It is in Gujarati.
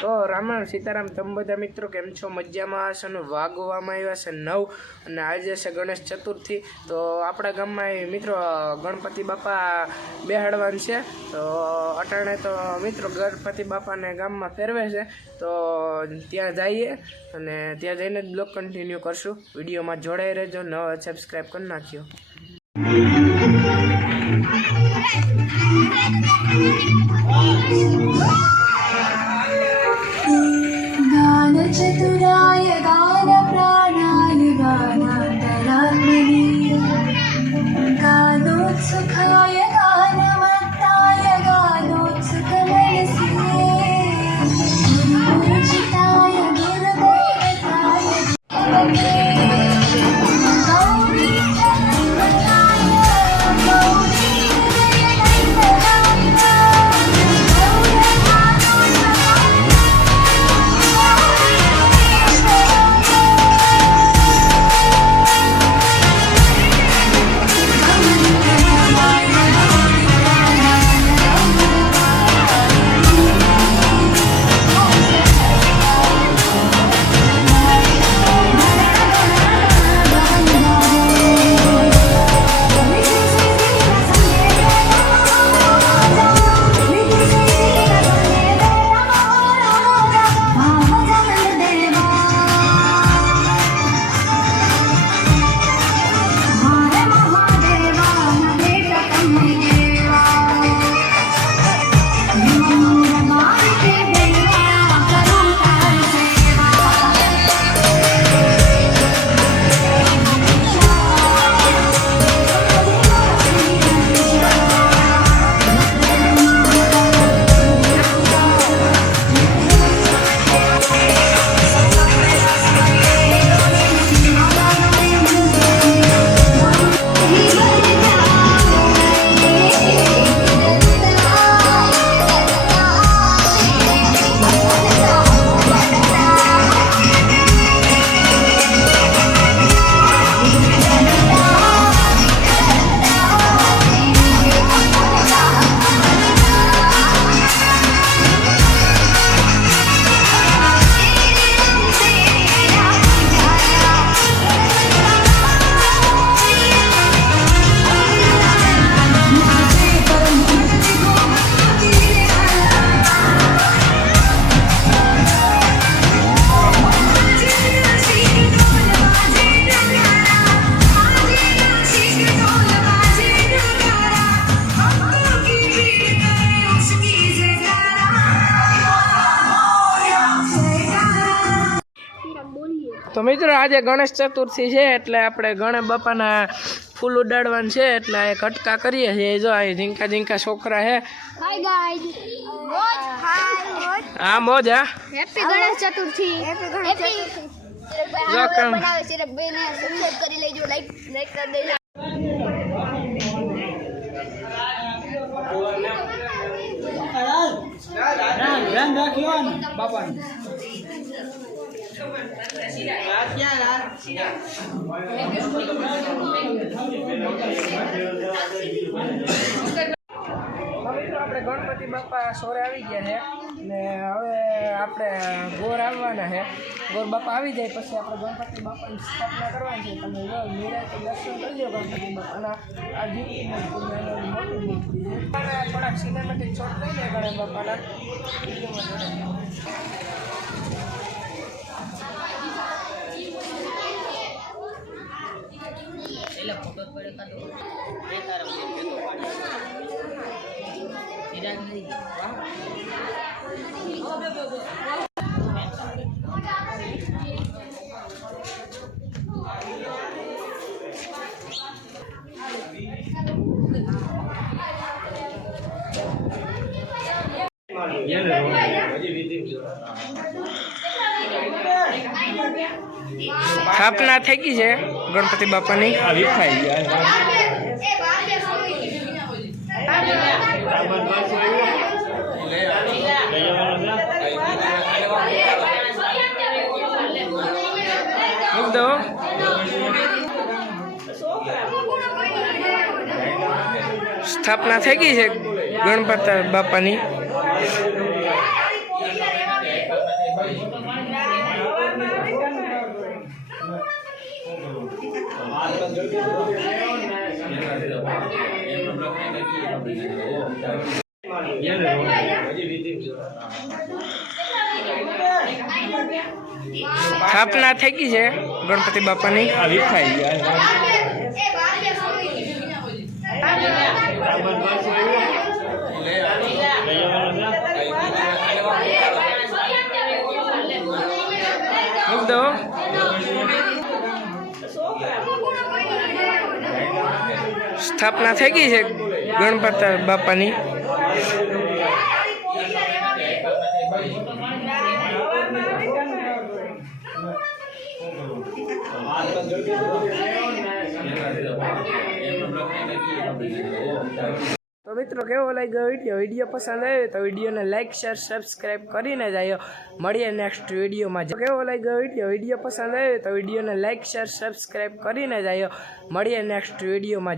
તો રામ સીતારામ તમે બધા મિત્રો કેમ છો? મજામાં હશો ને? વાગવામાં આવ્યા છે 9 અને આજે છે ગણેશ ચતુર્થી। તો આપણા ગામમાં મિત્રો ગણપતિ બાપા બેહાડવાનું છે। તો અટાણે તો મિત્રો ગણપતિ બાપાને ગામમાં ફેરવે છે, તો ત્યાં જઈએ અને ત્યાં જઈને જ બ્લોગ કન્ટિન્યુ કરશું। વિડીયોમાં જોડાઈ રહેજો, ન સબસ્ક્રાઈબ કરી નાખ્યો। चतुराय गान प्राणाय गानान्तरात्मने गानोत्सुकाय गानवत्ताय गानोत्सुकमनसे गुरुचिताय गुरुदैवताय તો મિત્રો આજે ગણેશ ચતુર્થી છે, એટલે આપણે ગણેશ બાપાના ફૂલ ઉડાડવાનું છે, એટલે એક કટકા કરીએ છીએ। જો આ ઝીંકા ઝીંકા છોકરા છે। हाय गाइस मोज हाय હા મોજ હા हैप्पी गणेश चतुर्थी हैप्पी જો કેમ बनावे सिर्फ बेने सब्सक्राइब કરી લેજો, લાઈક કરી દેજો। ધ્યાન રાખ્યો ને બાપાને આપણે ગણપતિ બાપા સોરે આવી ગયા છે ને હવે આપણે ગોર આવવાના છે। ગોર બાપા આવી જાય પછી આપણે ગણપતિ બાપાની સ્થાપના કરવાની છે। તમે જો નિરાંતે દર્શન કરી લો ગણપતિ બાપાના। આ જીવતી મોટી મૂર્તિ છે, થોડાક સિનેમેટિક શોટ લઈ લે ગણેશ બાપાના। ફોટો પડે કાઢો એ તારા નિરાંત નહીં સ્થાપના થઈ ગઈ છે ગણપતિ બાપાની। મૂક દો। સ્થાપના થઈ ગઈ છે ગણપતિ બાપાની। સ્થાપના થઈ ગઈ છે ગણપતિ બાપાની. મૂક દો. સ્થાપના થઈ ગઈ છે ગણપતિ બાપાની. તો મિત્રો કેવો લાગ્યો વિડીયો પસંદ આવ્યો તો વિડીયોને લાઈક શેર સબસ્ક્રાઈબ કરીને જાય. મળીએ નેક્સ્ટ વિડીયોમાં. કેવો લાગ્યો વિડીયો પસંદ આવ્યો તો વિડીયોને લાઈક શેર સબસ્ક્રાઈબ કરીને જાય. મળીએ નેક્સ્ટ વિડીયોમાં.